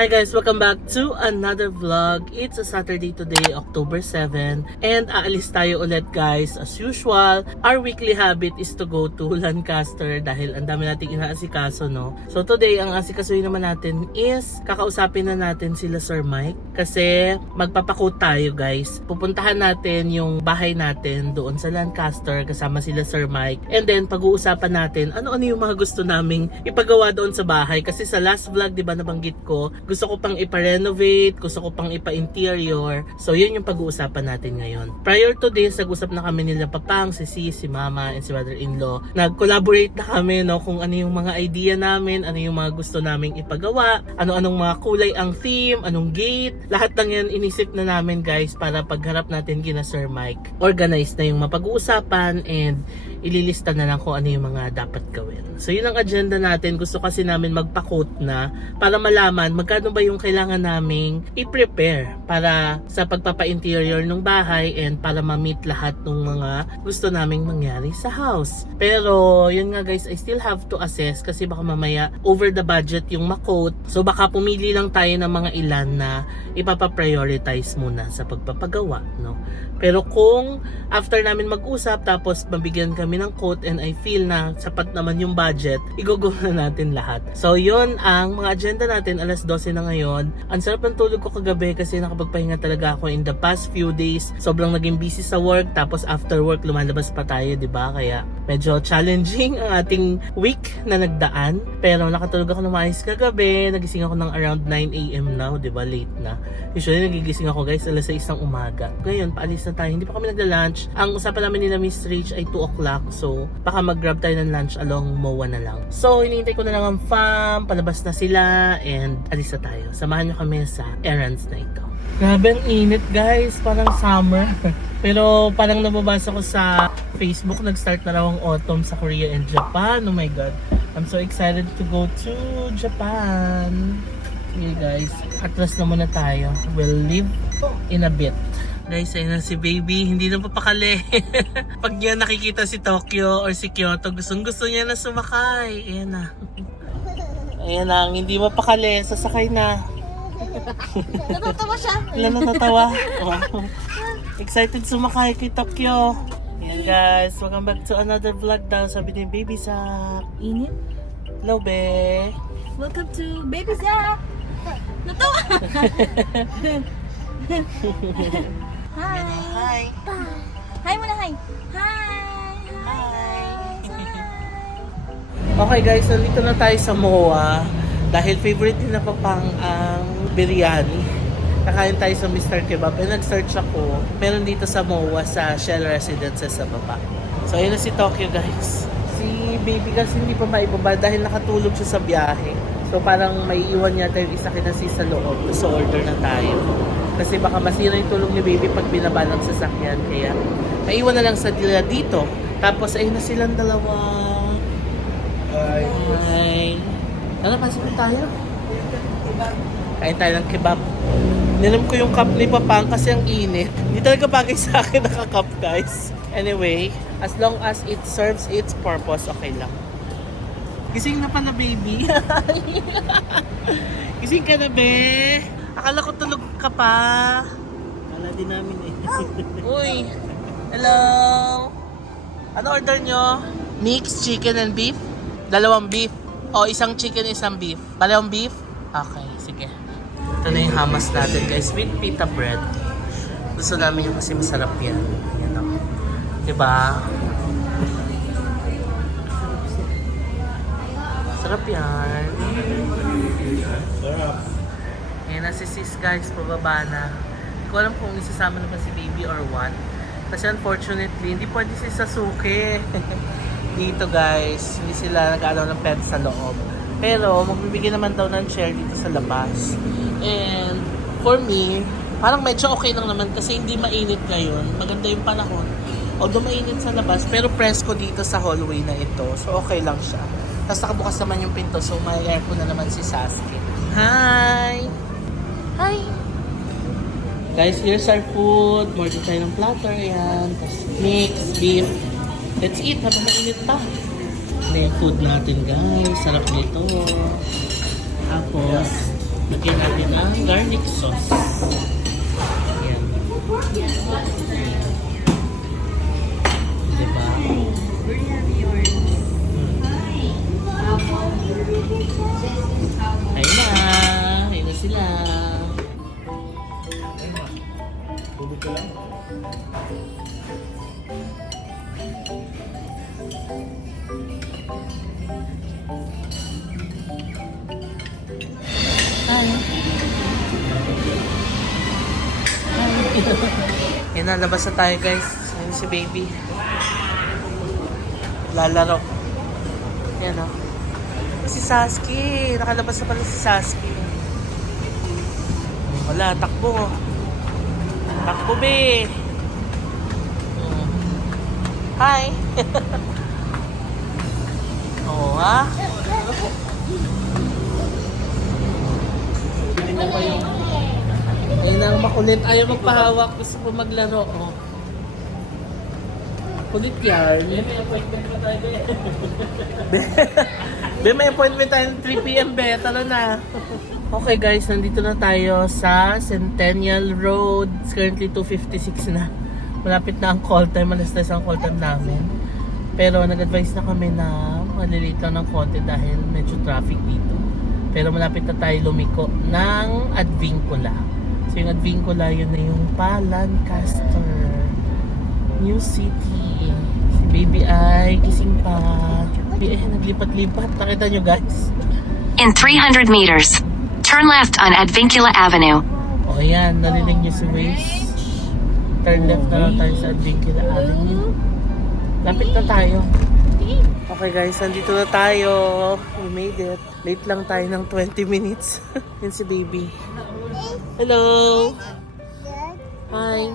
Hi guys, welcome back to another vlog. It's a Saturday today, October 7. And aalis tayo ulit guys. As usual, our weekly habit is to go to Lancaster dahil ang dami nating inaasikaso, no? So today, ang asikasuhin naman natin is kakausapin na natin sila Sir Mike. Kasi magpapakot tayo guys. Pupuntahan natin yung bahay natin doon sa Lancaster kasama sila Sir Mike. And then pag-uusapan natin ano-ano yung mga gusto naming ipagawa doon sa bahay. Kasi sa last vlog, di ba nabanggit ko, gusto ko pang ipa-renovate, gusto ko pang ipa-interior. So, yun yung pag-uusapan natin ngayon. Prior to this, nag-usap na kami nila Papang, si Mama, and si Mother-in-law. Nag-collaborate na kami, no, kung ano yung mga idea namin, ano yung mga gusto naming ipagawa, ano-anong mga kulay ang theme, anong gate. Lahat ng yan inisip na namin, guys, para pagharap natin kina Sir Mike. Organized na yung mapag-uusapan and ililista na lang kung ano yung mga dapat gawin. So, yun ang agenda natin. Gusto kasi namin magpa-quote na para malaman magkano ba yung kailangan naming i-prepare para sa pagpapa-interior ng bahay and para ma-meet lahat ng mga gusto naming mangyari sa house. Pero, yun nga guys, I still have to assess kasi baka mamaya over the budget yung ma-quote. So, baka pumili lang tayo ng mga ilan na ipapa-prioritize muna sa pagpapagawa, no? Pero kung after namin mag-usap tapos mabigyan kami ng quote and I feel na sapat naman yung budget, i-go na natin lahat. So yun ang mga agenda natin. Alas 12 na ngayon. Ang sarap ng tulog ko kagabi kasi nakapagpahinga talaga ako in the past few days. Sobrang naging busy sa work tapos after work lumalabas pa tayo, di ba? Kaya medyo challenging ang ating week na nagdaan. Pero nakatulog ako ng maayos kagabi. Nagising ako ng around 9 AM now, di ba? Late na. Usually nagigising ako guys alas 6 ng umaga. Ngayon paalis na tayo. Hindi pa kami nagla-lunch. Ang usapan namin nila Miss Rach ay 2 o'clock. So, baka mag-grab tayo ng lunch along MOA na lang. So, hinihintay ko na lang ang fam. Palabas na sila. And alis na tayo. Samahan nyo kami sa errands na ito. Grabe ang init guys. Parang summer. Pero parang nababasa ko sa Facebook. Nag-start na raw ang autumn sa Korea and Japan. Oh my God. I'm so excited to go to Japan. Okay guys. Atras na muna tayo. We'll leave in a bit. Guys, ayun na si baby. Hindi na papakali. Pag niya nakikita si Tokyo or si Kyoto, gusto niya na sumakay. Ayan na. Ayan na, hindi mapakali. Sasakay na. Natatawa siya. Ilan natatawa? Wow. Excited sumakay kay Tokyo. Ayan guys, welcome back to another vlog daw. Sabi ni Baby Zak. Init. Hello, be. Welcome to Baby Zak. Natawa. Hi. Hi. Hi muna, hi. Hi. Hi. Okay guys, nandito na tayo sa MOA. Dahil favorite din na Papang ang biryani. Kakain tayo sa Mr. Kebab. And nag-search ako. Meron dito sa MOA sa Shell Residences sa baba. So ayun na si Tokyo guys. Si baby kasi hindi pa maibaba dahil nakatulog siya sa biyahe. So parang may iwan niya tayo isa kinasi sa loob. So order na tayo. Kasi baka masira yung tulog ni baby pag binaba ng sasakyan. Kaya maiwan na lang sa dila dito. Tapos ayun na silang dalawa. Hi. Hi. Ano, pasok tayo? Kain tayo ng kebab. Nilam ko yung cup ni Papang kasi ang init. Hindi talaga bagay sa akin naka-cup guys. Anyway, as long as it serves its purpose, okay lang. Gising na pala baby. Gising ka na be. Akala ko tulog ka pa. Akala din namin eh. Uy. Hello. Ano order nyo? Mixed chicken and beef? Dalawang beef. O isang chicken, isang beef. Dalawang beef? Okay, sige. Ito na yung hamas natin guys. With pita bread. Gusto namin yung kasi masarap yan. Yan o. Diba? Sarap yan. Sarap. Ayan na si sis guys, pababa na. Hindi ko alam kung isasama na ba si baby or what. Kasi unfortunately, hindi pwede si Sasuke. Dito guys, hindi sila nag-alaw ng pet sa loob. Pero magbibigay naman daw ng chair dito sa labas. And for me, parang medyo okay lang naman kasi hindi mainit ngayon. Maganda yung panahon. Although mainit sa labas, pero presko dito sa hallway na ito. So okay lang siya. Tapos nakabukas naman yung pinto, so may aircon na naman si Sasuke. Hi! Hi! Guys, here's our food. Order tayo ng platter. Ayan. Tapos mix, beef. Let's eat habang mainit pa. Ito yung food natin guys. Sarap nito. Tapos, Lagyan natin ng garlic sauce. Ayan. Diba? Ayun na. Ayun na sila. Tubig ka lang. Yan na, labas na tayo guys. Ayun si baby. Lalaro. Yan o. Si Saski. Nakalabas na pala si Saski. Wala, takbo. Takbo, be. Hi. Oo, ha? Tingnan mo yung... Ayun ang makulit. Ayaw magpahawak. Gusto po maglaro. Oh. Kulit yan. May appointment pa tayo. Be, may appointment tayo 3 p.m. Be. Talo na. Okay guys, nandito na tayo sa Centennial Road. It's currently 2:56 na. Malapit na ang call time. Alas 3 ang call time namin. Pero nag-advise na kami na malilate lang ng konti dahil medyo traffic dito. Pero malapit na tayo lumiko ng Advincula. So yung Advincula, yun na yung Lancaster, New City. Si baby ay gising pa. Naglipat-lipat. Nakita nyo guys. In 300 meters, turn left on Advincula Avenue. O ayan, narinig nyo si Waze. Turn left na lang tayo sa Advincula Avenue. Lapit na tayo. Okay guys, nandito na tayo. We made it. Late lang tayo ng 20 minutes. Yun si baby. Hello! Hi!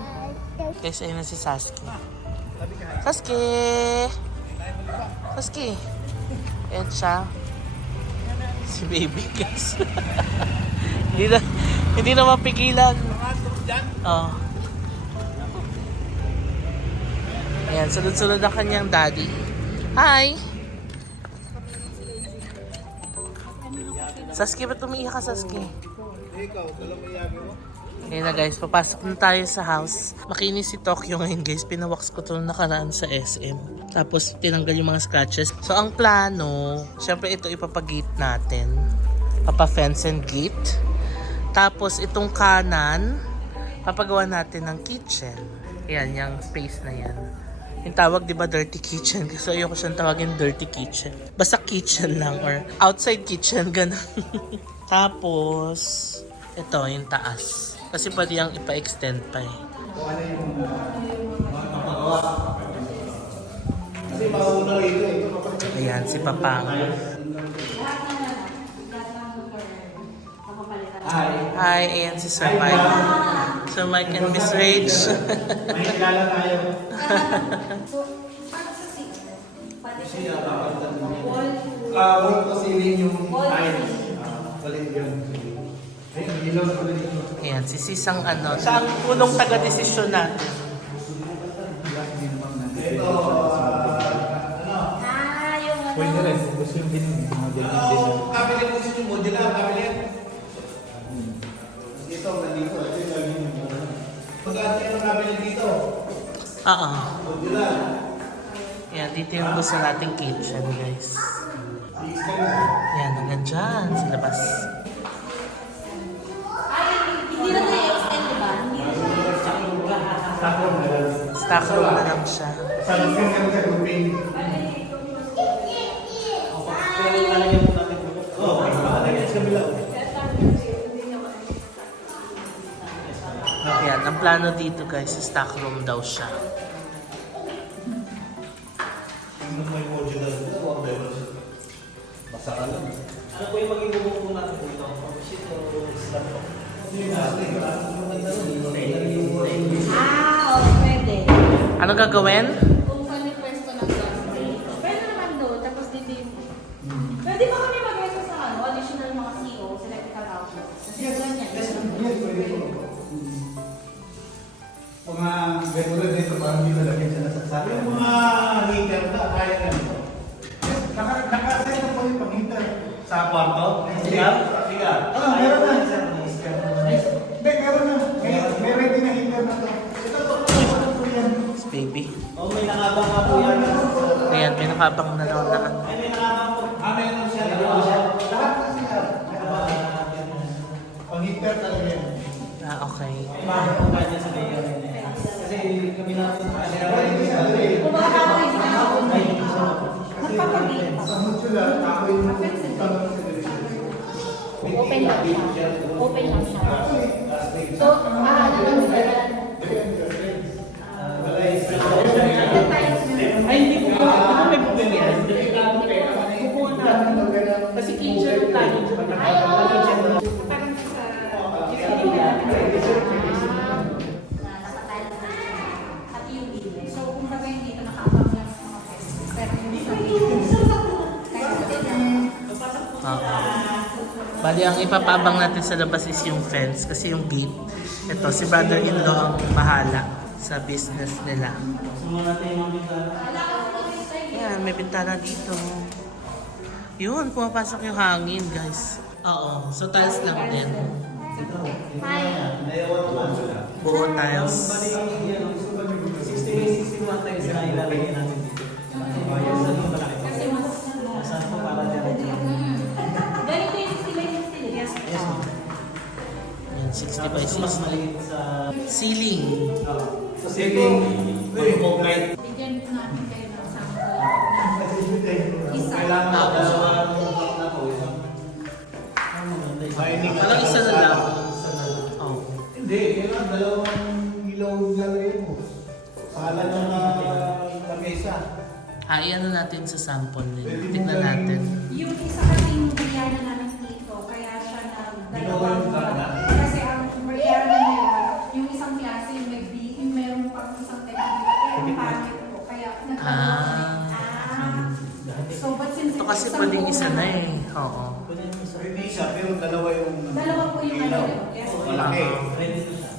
Guys, ayun na si Saski. Saski! Saski! Ayan siya. Si baby guys. hindi na mapigilan. Oh. Ayan, sunod-sunod ang kanyang daddy. Hi! Saski, ba't umiiyak ka, Saski? Ikaw, dalang mayagi mo. Ayan na guys, papasok na tayo sa house. Makinis si Tokyo ngayon guys. Pinawax ko ito nakaraan sa SM. Tapos tinanggal yung mga scratches. So ang plano, syempre ito ipapagate natin. Papa-fence and gate. Tapos itong kanan, papagawa natin ng kitchen. Ayan, yung space na yan. Yung tawag, di ba, dirty kitchen? Kasi ayoko siyang tawagin dirty kitchen. Basta kitchen lang or outside kitchen, ganun. Tapos, ito, yung taas. Kasi pwede yung ipa-extend pa eh. Ayan, si Papang. Hi, ayan si Sir Mike. Sir Mike and Miss Rach. May kilala tayo. Wall to ceiling yung tiles. Palit yun. Ayun, ilaw na pala dito. Ayan, si Sisang ano. Siya ang punong taga-desisyon natin. Ito, pwede rin. Gusto yung din. Cabinet gusto yung modular cabinet. Dito, nandito. Ito yung gagawin yung modular. Pag-aantay ng cabinet dito. Oo. Modular. Ayan, dito yung gusto nating kitchen, guys. Ayan, hanggang dyan, sa labas. Hindi na na-extend, diba? Stock room na lang siya. Sa looking ka sa grouping. Ayan, ang plano dito guys, stock room daw siya. Ano po yung maging bubong natin dito? Sheet o slab po? Pwede. Ano gagawin? Kung kami pwesto ng gas. Pwede naman doon, tapos dito yung... Pwede ba kami mag-resto sa ano, additional mga CO, electrical outlet? Kasi ganyan. Mga regular dito parang hindi lalagyan siya nasa sasakyan. Yung mga heater na, kaya na nito. Naka-set na po yung pag-heater. Sa kwarto? Siya? Siya? Oo, meron na. Oh, may nakabang nga po yan. Ayan, may nakabang na daw na ano. May nakabang po. Meron siya. Lahat kasi yan. Pang-hitter talaga yan. Ah, okay. Bakit po kanya sa mayor? Kasi kami natin kasi Kung makakawin na ako, magpapagin. sa Mutsula, ako yung Open lang siya. Open lang siya. So, mahala lang sila. Ay, hindi ko ba? Ano may booking yan? Kukuha na. Kasi kitchen tayo. Parang sa... Pati yung bilis. So, kung baga hindi ito nakakapag lang sa mga fest. Pero hindi sa Bali, ang ipapabang natin sa labas is yung fence kasi yung gate. Ito, si brother-in-law ang bahala sa business nila. Ayan, may bintana dito. Yun, pumapasok yung hangin, guys. Oo, so tiles lang din. Buo tiles. 61 times na ilalagay natin dito. Kasi mas... Saan po para dyan? Ganito yung 60 by 60. Yes. Ayan, 60 by 60. Maliit sa... Ceiling. Sa ceiling, concrete. Bigyan natin kayo ng sample. Isa. Kailangan na dalawang na po. Parang isa na lang. Oh. Hindi, kailangan dalawang ilaw lalagay mo. Pakala nyo na lamesa. Ano natin sa sample nila. Tignan natin. Yung isa kasing biryana namin dito, kaya siya nagdalawang kasi ang biryana nila, yung isang klase, yung yung meron pang isang technique, yung pangit po, kaya nagdalawang so, but since Ito kasi isang pwedeng isa na buo eh. Oo. Pwede isa, pero dalawa yung... Dalawa po yung ilaw. ano, yes. Malaki. Ready na siya.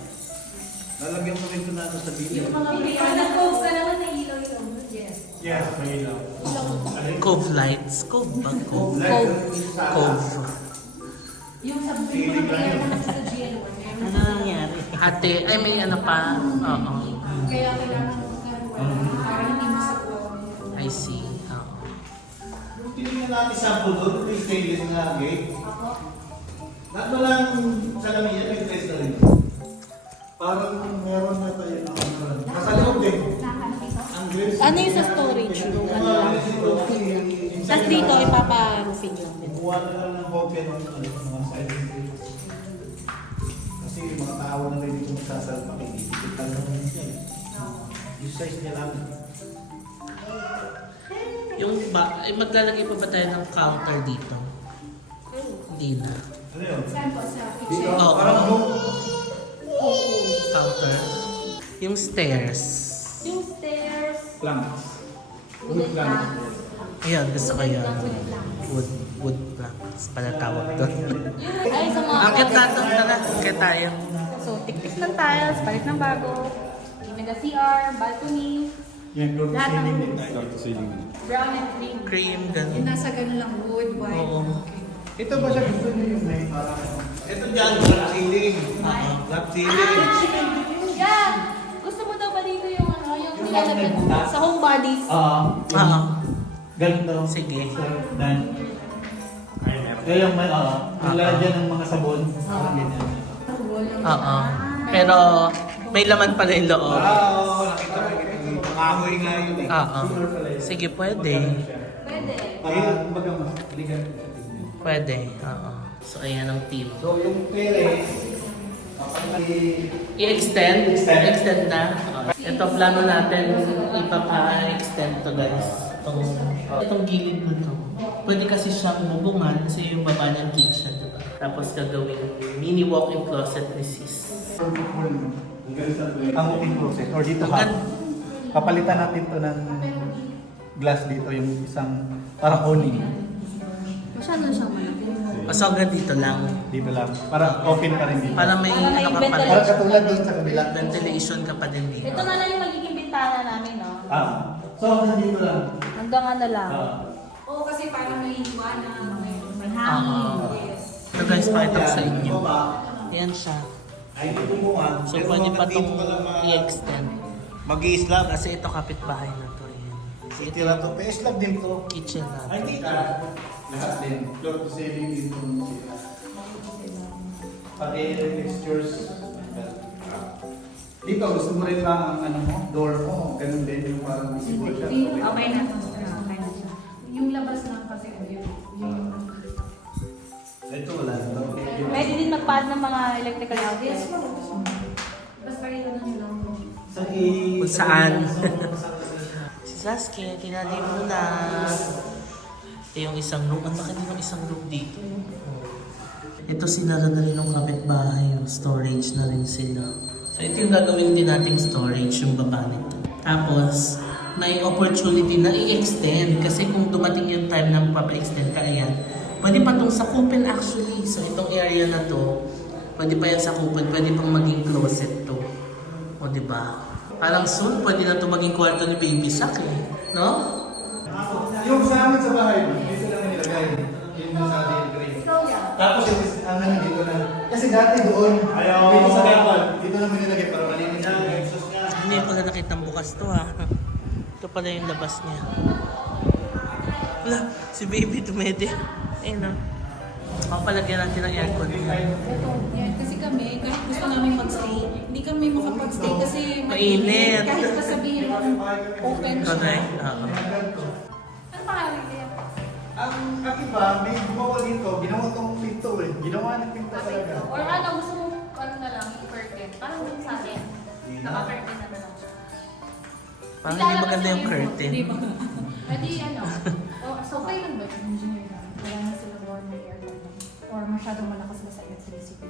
Lalagyan ko rin ito na sa video. Yung mga biryana, nag-cove ka naman na ilaw-ilaw. Yes. Yes, may ilaw. Cove lights. Cove ba? Cove. Cove. Cove. Yung sa biryana naman sa GL1. Ano nangyari? Ate, ay may ano pa. Oo. Kaya kailangan mo para hindi masagwa. I see. Oo. Yung tinignan natin sample doon, may stainless na gate. Ako? Lahat ba lang sa lamin yan, may trace na rin. Parang meron na tayo na ano. Nasa loob din. Ang grills. Ano yung sa storage? Yung ano lang? Tapos dito, ipapa-roofing lang din. Kuha na lang ng hopya ng mga side grills. Kasi yung mga tao na rin dito magsasalpa, ikikita lang naman siya. Yung size niya lang. Yung ba, ay maglalagay pa ba tayo ng counter dito? Hindi na. Ano yun? Saan po sa Dito, kitchen? Oo. parang hook. Counter. Yung stairs. Yung stairs, Planks. wooden planks. Ayan, gusto ko yun. Wooden planks. Wood planks pala tawag doon. Ay, sa mga... Akit na doon, tara. Akit tayo. So, tik-tik ng tiles, balik ng bago. Even the CR, balcony, Yan, door to Lahat ng ceiling din rooms. tayo. brown and cream. Cream, Yung ganun. nasa ganun lang, wood, white. Oo. Ito ba siya gusto niyo yung may parang... Ito dyan, flat ceiling. Flat ceiling. Yeah! Gusto mo daw ba dito yung ano, yung nilalagyan sa home bodies? Oo. Ganun daw. Sige. Dan. Kaya yung may, nilalagyan ng mga sabon. Parang ganyan. Oo. Pero may laman pala yung loob. Oo, nakita ko yung pangahoy nga yun eh. Oo. Sige, pwede. Pwede. Ayun, kumbaga mas ligan ko sa tingin. Pwede. Oo. So, ayan ang team. So, yung pere, I-extend? Extend na? Ito plano natin, ipapa-extend to guys. Itong gilid na to. Pwede kasi siyang bubungan kasi yung baba ng kitchen, diba? Tapos gagawin mini walk-in closet ni sis. ang walk-in closet. Or dito ha. Papalitan natin to ng glass dito, yung isang parang awning. Masyado siyang malaki. So hanggang dito lang. Dito lang. Para open pa rin dito. Para may Para may ano ka pa ventilation. din. Para katulad doon sa kabila. Ventilation ka pa din dito. Ito na lang yung magiging bintana namin, no? So, hanggang dito lang. Hanggang ano lang. Ah. Oo, kasi parang may iwanan, may Oo. hangin. Yes. Ito guys, pakita ko sa inyo. Ayan siya. Ay, dito mo nga. So pwede pa itong i-extend. Mag-i-slab. Kasi ito kapitbahay na to. Yan. City lang to. PS-slab din to. Kitchen Ay, natin. dito. Lahat din. Floor to ceiling dito. Pati textures. Dito, gusto mo rin lang ang ano mo, door mo. Ganun din yung parang visible siya. Okay na. Okay na siya. Yung labas lang kasi yung Ito, wala na to. Pwede din mag-pad ng mga electrical outlets. yes, basta ito na nyo lang. Kung saan. Si Saskia, kinali muna. Ito yung isang room. Ang laki din yung isang room dito. Ito sinara na rin ng kapitbahay. Storage na rin sila. So ito yung gagawin din nating storage, yung baba nito. Tapos, may opportunity na i-extend. Kasi kung dumating yung time na magpapa-extend ka, ayan. Pwede pa itong sakupin actually. So itong area na to, pwede pa yan sakupin. Pwede pang maging closet to. O diba? Parang soon, pwede na ito maging kwarto ni Baby Sak eh. No? Yung sa amin sa bahay, dito lang nilagay. Yung sa atin, tapos yung ang ano dito na. Kasi dati doon, dito sa temple, dito namin nilagay para malinis na. Hindi pala nakitang bukas to ha. Ito pala yung labas niya. Wala, si Baby dumede. Ayun o. Papalagyan natin ng aircon. Ito, yan. Kasi kami, kahit gusto namin mag-stay, hindi kami makapag-stay kasi Mainit. Kahit pa sabihin mo open siya. Correct. Oo. Ano pangalan niya? Ang iba, may gumawa dito, ginawa tong pinto eh. Ginawa ng pinto talaga. Or ano, gusto mo, ano na lang, curtain. Parang yung sa akin. Naka-curtain na lang siya. Parang hindi maganda yung curtain. Pwede ano. So, okay lang ba yung engineer na? Wala na sila doon may aircon lang. Or masyadong malakas ba sa electricity?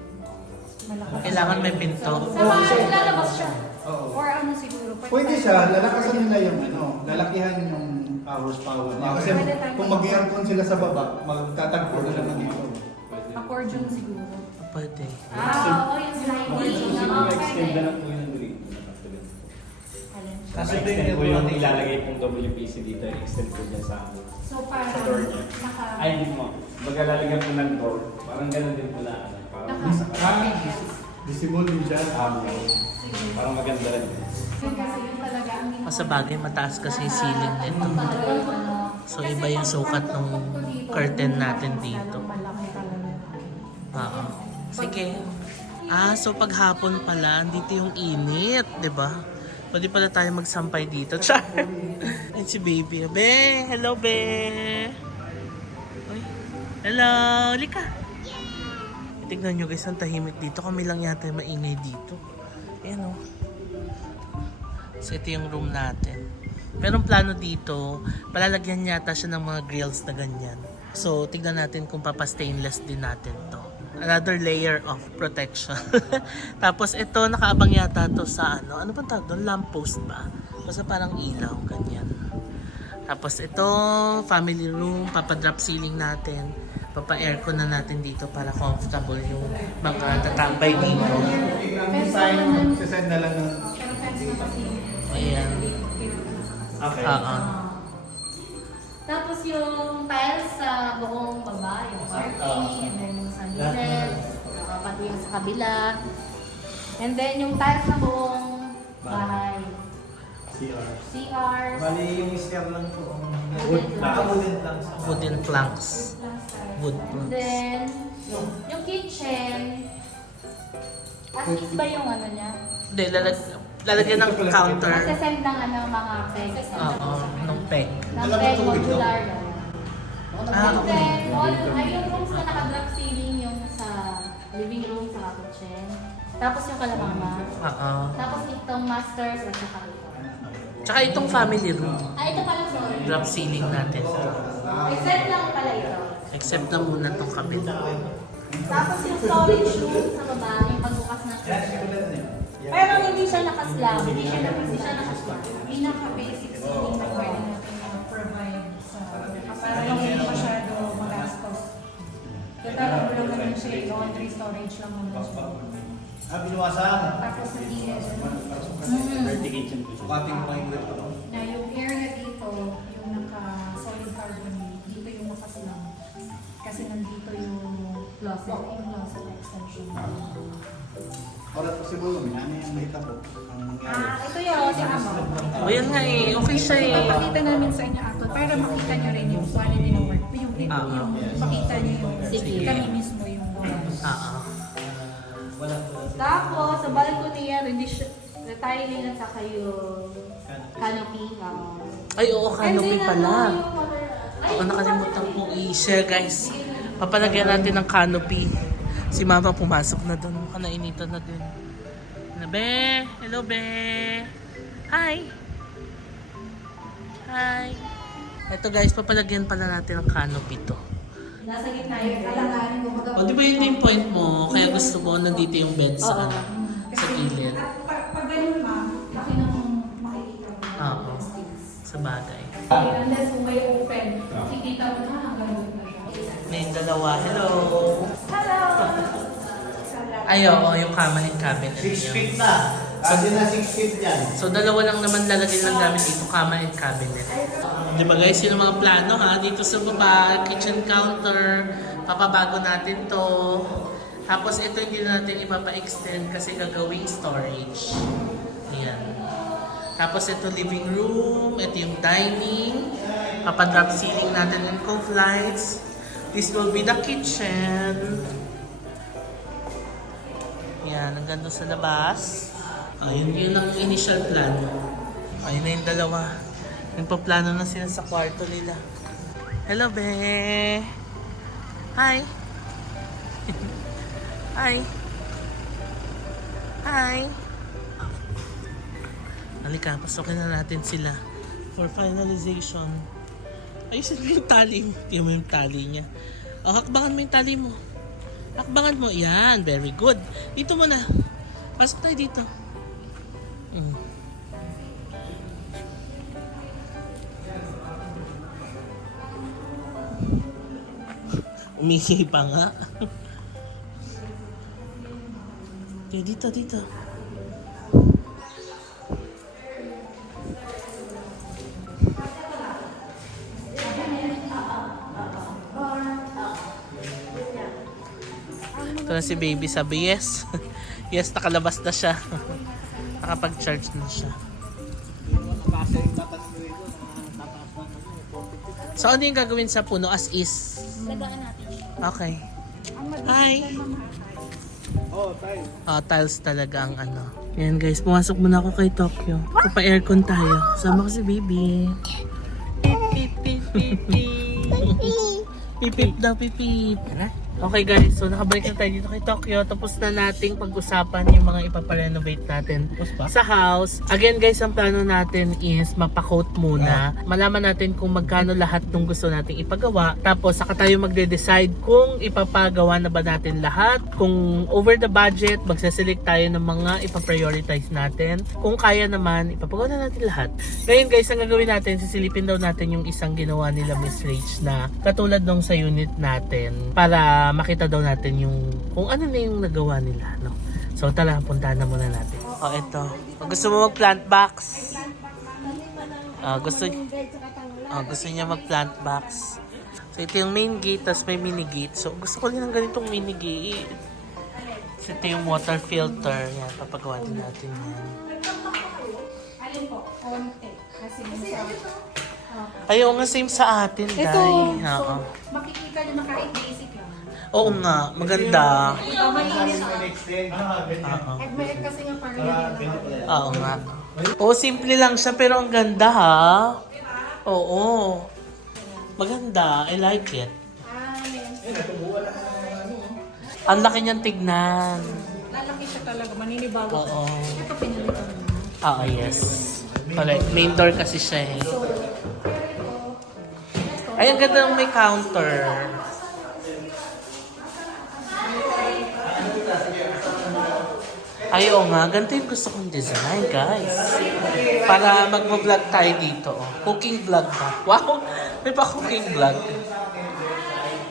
Malakas. Kailangan may pinto. Sa bahay, lalabas siya. Oo. Or ano siguro. Pwede siya, lalakasan nila yung ano, lalakihan yung power niya. Kasi kung mag-aircon sila sa baba, magtatagpo na naman dito. Accordion siguro. Pwede. Oo, yung sliding. Extend na lang po yung green. Kasi Extend po yung ilalagay pong WPC dito. Extend po dyan sa amin. So, parang Sa door niya. naka... Ay, hindi mo. Baga lalagyan po ng door. Parang ganun din po na. Ano, parang Visible din siya. parang maganda rin. Yun kasi yun talaga ang Sa bagay, mataas kasi yung ceiling nito. So iba yung sukat ng curtain natin dito. Malaki talaga. Oo. Sige. So paghapon pala, dito yung init, 'di ba? Pwede pala tayo magsampay dito. Char! Ay, si Baby. Be! Hello, Be! Uy. Hello! Lika! Tignan nyo guys, ang tahimik dito. Kami lang yata yung maingay dito. Ayan o. So ito yung room natin. Pero ang plano dito, palalagyan yata siya ng mga grills na ganyan. So tignan natin kung papa-stainless din natin to. Another layer of protection. Tapos ito, nakaabang yata to sa ano. Ano bang tawag doon? Lamppost ba? Basta parang ilaw, ganyan. Tapos ito, family room, papadrop ceiling natin. Papa-aircon na natin dito para comfortable yung mga tatambay dito. Design, sisend na lang ng... Ayan. Okay. Tapos yung tiles sa buong baba, yung parking, and then yung sa gilid, pati yung sa kabila. And then yung tiles sa buong bahay. CR. Bali yung scare lang po. Wood Naka-wooden lang. Wooden planks. Wood And planks. then, yung kitchen, as is ba yung ano niya? Hindi, lalagyan ng counter. Magsasend ng ano, mga pegs. Oo, ng peg. Ng peg modular. Ah, And okay. then, all, ay yung rooms na naka-drop ceiling, yung sa living room, sa kitchen. Tapos yung kalamama. Oo. Tapos itong masters at saka ito. Tsaka itong family room. Ito pala, sorry. Drop ceiling natin. Except lang pala ito. Except na muna itong kabila. Tapos yung storage room sa baba, yung pagbukas ng pero hindi siya naka-slab. Hindi siya naka-slab. Pinaka-basic ceiling na pwede natin provide sa... Para hindi masyado magastos. Tatawag lang naman siya, laundry storage lang naman siya. Binuwasan. Tapos sa gilid, Dirty kitchen po siya. Sukating mo yung ito. na yung area dito, yung naka-solid carbonate, dito yung naka-slab. Kasi nandito yung closet extension. Oras possible, minana yung mahita po. Ang nangyari. Ito yung si Amo. O yan nga eh, okay siya eh. Pakita namin sa inyo ato para makita nyo rin yung quality ng work. Yung makita nyo yung kami mismo yung Ah. Tapos, sa balcony yan, retiling at saka yung canopy. Ay, oo, canopy pala. Oo, nakalimutan kong i-share guys. Papalagyan natin ng canopy. Si Mama pumasok na doon. Mukhang nainitan na doon. Be! Hello, Be! Hi! Hi! Ito guys, papalagyan pala natin ng canopy to. Nasa gitna yung alanganin ko O, di ba yun yung point mo? Kaya gusto mo nandito yung bed sa, sa gilid. Pag ganun ma'am, laki nang makikita mo. Oo. Sa bagay. Unless kung may open, makikita mo na hanggang doon na siya. May dalawa. Hello! Hello! Ay, oo, yung kama and cabinet. 6 feet na. Kasi na 6 feet yan. So, dalawa lang naman lalagay lang namin dito, kama and cabinet. Di ba guys, yun ang mga plano ha? Dito sa baba, kitchen counter, papabago natin to. Tapos ito hindi na natin ipapa-extend kasi gagawing storage. Ayan. Tapos ito living room, ito yung dining. Papadrop ceiling natin yung cove lights. This will be the kitchen. Yan, hanggang doon sa labas. Yun ang initial plan. Ayun na yung dalawa. Nagpaplano na sila sa kwarto nila. Hello, Be! Hi! Hi! Hi! Halika, pasukin na natin sila for finalization. Ayusin mo yung tali mo. Tingnan mo yung tali niya. O, hakbangan mo yung tali mo. Hakbangan mo. Yan, very good. Dito mo na. Pasok tayo dito. Umihi pa nga. Dito, dito. Ito na si baby, sabi yes. Yes, nakalabas na siya. Nakapag-charge na siya. So ano yung gagawin sa puno as is? Lagaan natin. Okay. Hi! Tiles talaga ang ano. Yan guys, pumasok muna ako kay Tokyo. Papa-aircon tayo. Sama ko si baby. Pip, pip, pip, pip, pip. Pip, pip daw, pip, pip. Okay guys, so nakabalik na tayo dito kay Tokyo. Tapos na nating pag-usapan yung mga ipaparenovate natin sa house. Again guys, ang plano natin is mapa-quote muna. Malaman natin kung magkano lahat ng gusto nating ipagawa. Tapos saka tayo magde-decide kung ipapagawa na ba natin lahat. Kung over the budget, magsaselect tayo ng mga ipaprioritize natin. Kung kaya naman, ipapagawa na natin lahat. Ngayon guys, ang gagawin natin, sisilipin daw natin yung isang ginawa nila Miss Rach na katulad nung sa unit natin para makita daw natin yung kung ano na yung nagawa nila, no? So tara, puntahan na muna natin. Oh, ito. Gusto mo mag-plant box? Gusto niya mag-plant box. So ito yung main gate, tapos may mini gate. So gusto ko din ng ganitong mini gate. So ito yung water filter. Yan, papagawa din natin yan. Alin po? Konti. Kasi Ayaw nga, same sa atin, ito, Day. so, Oo. makikita nyo na kahit basic lang. Oo nga, maganda. Ito, malinis ako. Oo. Admire kasi nga parang Oo nga. Oo, simple lang siya pero ang ganda ha. Oo. Maganda. I like it. Ang laki niyang tignan. lalaki siya talaga, maninibago. Oo. Ito pinilitan mo. Oo, yes. Correct. Main door kasi siya eh. Ay, ang ganda ng may counter. Ay, oo nga. Ganito yung gusto kong design, guys. Para mag-vlog tayo dito. Oh. Cooking vlog ba? Wow! May pa cooking vlog.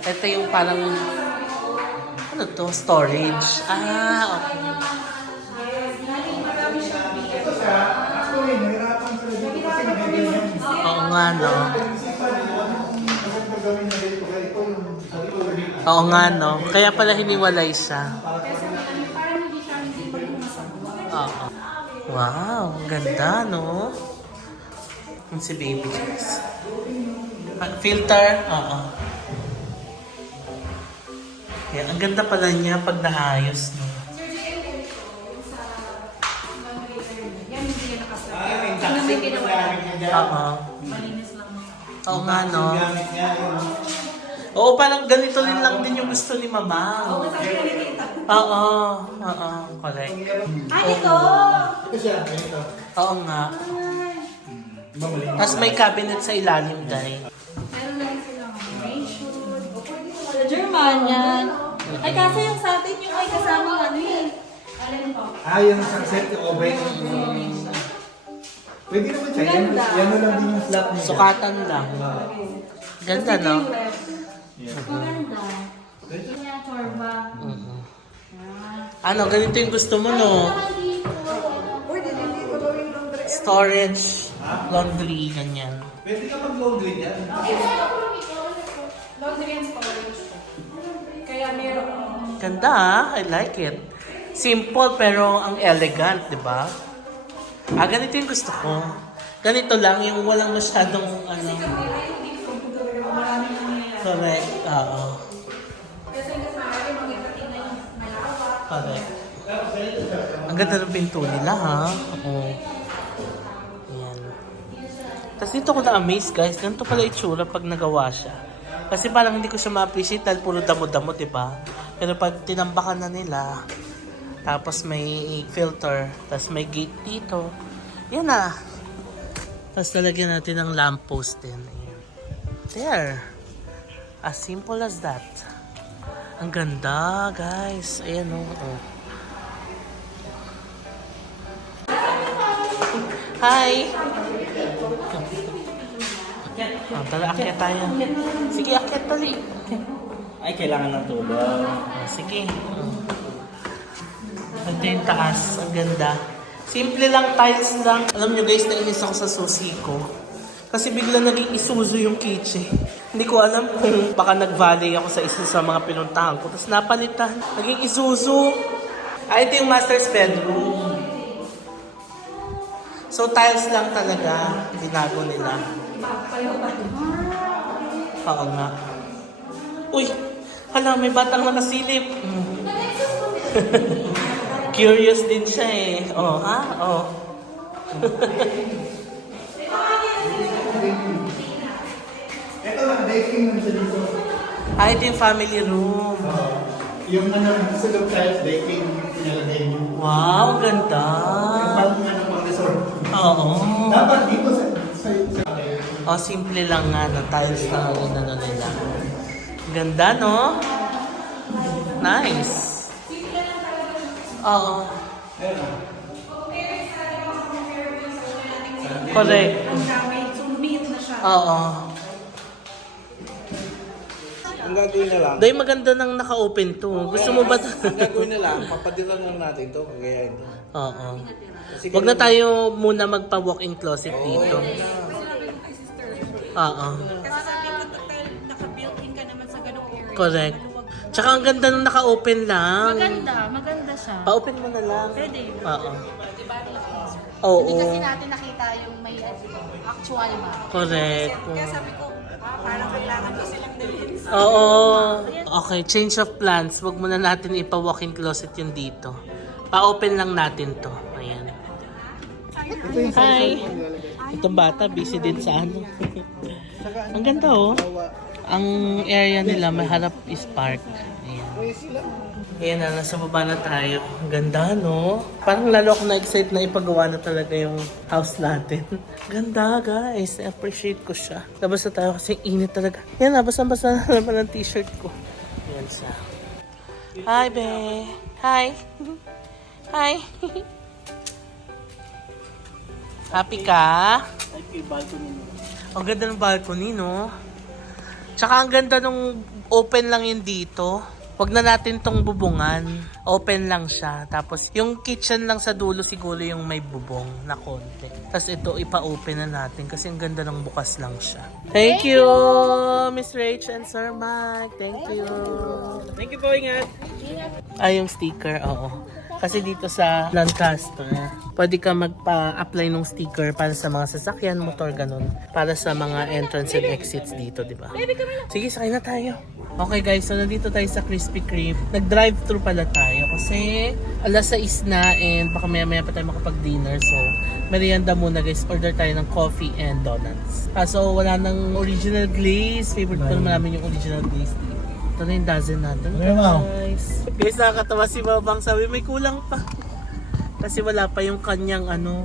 Ito yung parang ano to? Storage. Ah, okay. Oo nga, no? Oo nga, no? Kaya pala hiniwalay siya. Parang hindi siya Wow, ang ganda, no? Yung si Baby Jess. Filter? Oo. Yan, ang ganda pala niya pag naayos, no? Oo. Oo nga, no? Oo, parang ganito rin lang din yung gusto ni Mama. Oo, oo, correct. Ito! Ito siya, ganito. Oo nga. Tapos may cabinet sa ilalim, dahil. Meron lang silang animation. Sa German yan. Ay kasi yung sa atin yung ay kasama ano eh. Alin po? Yung sunset, yung oven. Pwede naman siya. Yan lang din yung slot niya. Sukatan lang. Ganda, no? Maganda. Kaya chorba. Mhm. Ano, ganito yung gusto mo, no? Storage, laundry, ganyan. Pwede ka mag-laundry dyan. Laundry and storage po. Kaya meron. Ganda, I like it. Simple pero ang elegant, di ba? Ganito yung gusto ko. Ganito lang, yung walang masyadong ano. Correct, oo. Kasi mas maaari mag-ipating na yung malawak. Correct. Ang ganda ng pinto nila, ha? Oo. Ayan. Tapos dito ko na-amaze, guys. Ganito pala itsura pag nagawa siya. Kasi parang hindi ko siya ma-appreciate dahil puro damo-damo, diba? Pero pag tinambakan na nila, tapos may filter, tapos may gate dito, yan na. Tapos lalagyan natin ng lamppost din. Ayan. There. As simple as that. Ang ganda, guys. Ayan, oh. Hi! Tara, akyat tayo. Sige, akyat tali. Ay, kailangan ng tulong. Sige. Ito yung taas. Ang ganda. Simple lang, tiles lang. Alam nyo guys, nainis ako sa susi ko. Kasi bigla naging Isuzu yung kitchen. Hindi ko alam kung baka nag-valley ako sa isa sa mga pinuntahan ko. Tapos napalitan. Naging Isuzu. Ito yung master's bedroom. So tiles lang talaga. Binago nila. Oo nga. Uy! Hala, may batang nakasilip. Curious din siya eh. Oh, ha? Oh. Ito lang, baking lang siya dito. Ito yung family room. Yung ano, sa loob tiles, baking, pinalagay mo. Wow, ganda. Parang ano pang resort. Oo. Dapat dito sa Oh, simple lang nga na tiles lang ang inano nila. Ganda, no? Nice. Oo. Correct. Ang gamit, sumit na siya. Oo. Ang gagawin na lang, Dahil maganda nang naka-open to. Gusto mo ba? ang gagawin na lang, papadilan lang natin to, kagayahin to. Oo. Wag na tayo muna magpa-walk-in closet dito. Oo. Kasi sabi ko, naka-built-in ka naman sa ganong area. Correct. Tsaka ang ganda nung naka-open lang. Maganda siya. Pa-open mo na lang. Pwede. Oo. Hindi kasi Oo. natin nakita yung may actual ba. Correct. Kaya sabi ko, parang kailangan ko silang dalhin. Oo. Okay, change of plans. Wag muna natin ipa-walk-in closet yung dito. Pa-open lang natin to. Ayan. Hi! Itong bata, busy din sa ano. Ang ganda oh. Ang area nila, may harap is park. Ayan. Ayan na, nasa baba na tayo. Ang ganda, no? Parang lalo ako na-excite na ipagawa na talaga yung house natin. Ganda, guys. I-appreciate ko siya. Labas na tayo kasi init talaga. Yan na, basa-basa na naman ang t-shirt ko. Yan siya. Hi, be. Hi. Hi. Happy ka? Ang ganda ng balcony, no? Tsaka ang ganda nung open lang yun dito. Wag na natin tong bubungan. Open lang siya. Tapos yung kitchen lang sa dulo siguro yung may bubong na konti. Tapos ito ipa-open na natin kasi ang ganda ng bukas lang siya. Thank you, Miss Rach and Sir Mike. Thank you. Thank you po, ingat. Yung sticker, oo. Kasi dito sa Lancaster, pwede ka magpa-apply ng sticker para sa mga sasakyan, motor, ganun. Para sa mga entrance and exits dito, di ba? Sige, sakay na tayo. Okay guys, so nandito tayo sa Krispy Kreme. Nag-drive-thru pala tayo kasi alas 6 na and baka maya-maya pa tayo makapag-dinner. So, merienda muna guys. Order tayo ng coffee and donuts. Kaso wala nang original glaze. Favorite ko naman namin yung original glaze. Ito na yung dozen natin guys. Guys, nakakatawa si Babang. Sabi may kulang pa. Kasi wala pa yung kanyang ano.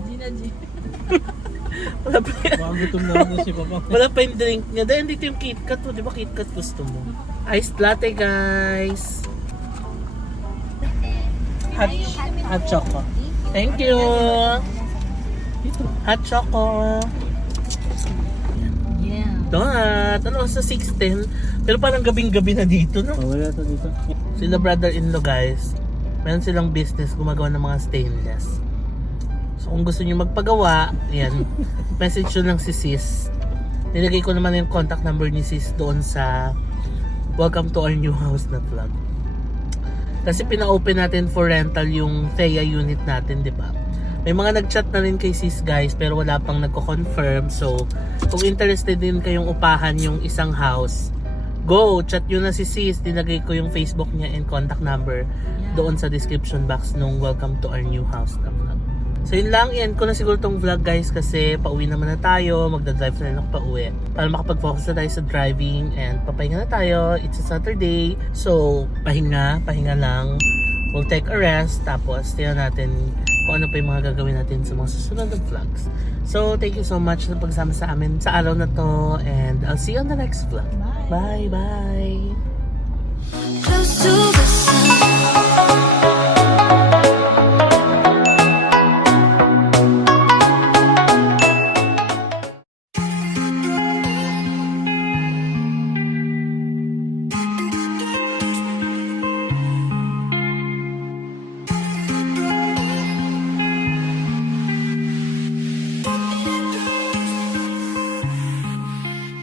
Wala pa yung... Gutom na rin si Papa. Wala pa yung drink niya. Dahil dito yung KitKat mo. Di ba KitKat gusto mo? Iced latte guys. Hot choco. Thank you. Hot choco. Yeah. Donut. Ano sa 6:10? Pero parang gabing-gabi na dito, no? Wala to dito. Sila brother-in-law guys. Meron silang business gumagawa ng mga stainless. So kung gusto niyo magpagawa, yan. Message nyo lang si sis. Nilagay ko naman yung contact number ni sis doon sa welcome to our new house na vlog. Kasi pina-open natin for rental yung Thea unit natin, di ba? May mga nag-chat na rin kay sis guys, pero wala pang nagko-confirm. So, kung interested din kayong upahan yung isang house, go! Chat nyo na si sis. Dinagay ko yung Facebook niya and contact number doon sa description box nung welcome to our new house na vlog. So yun lang, i-end ko na siguro tong vlog guys kasi pauwi naman na tayo, magdadrive na rin ako pauwi para makapag-focus na tayo sa driving and papahinga na tayo. It's a Saturday, so pahinga lang. We'll take a rest, tapos tingnan natin kung ano pa yung mga gagawin natin sa mga susunod na vlogs. So thank you so much sa pagsama sa amin sa araw na to and I'll see you on the next vlog. Bye! Bye! Close to the sun.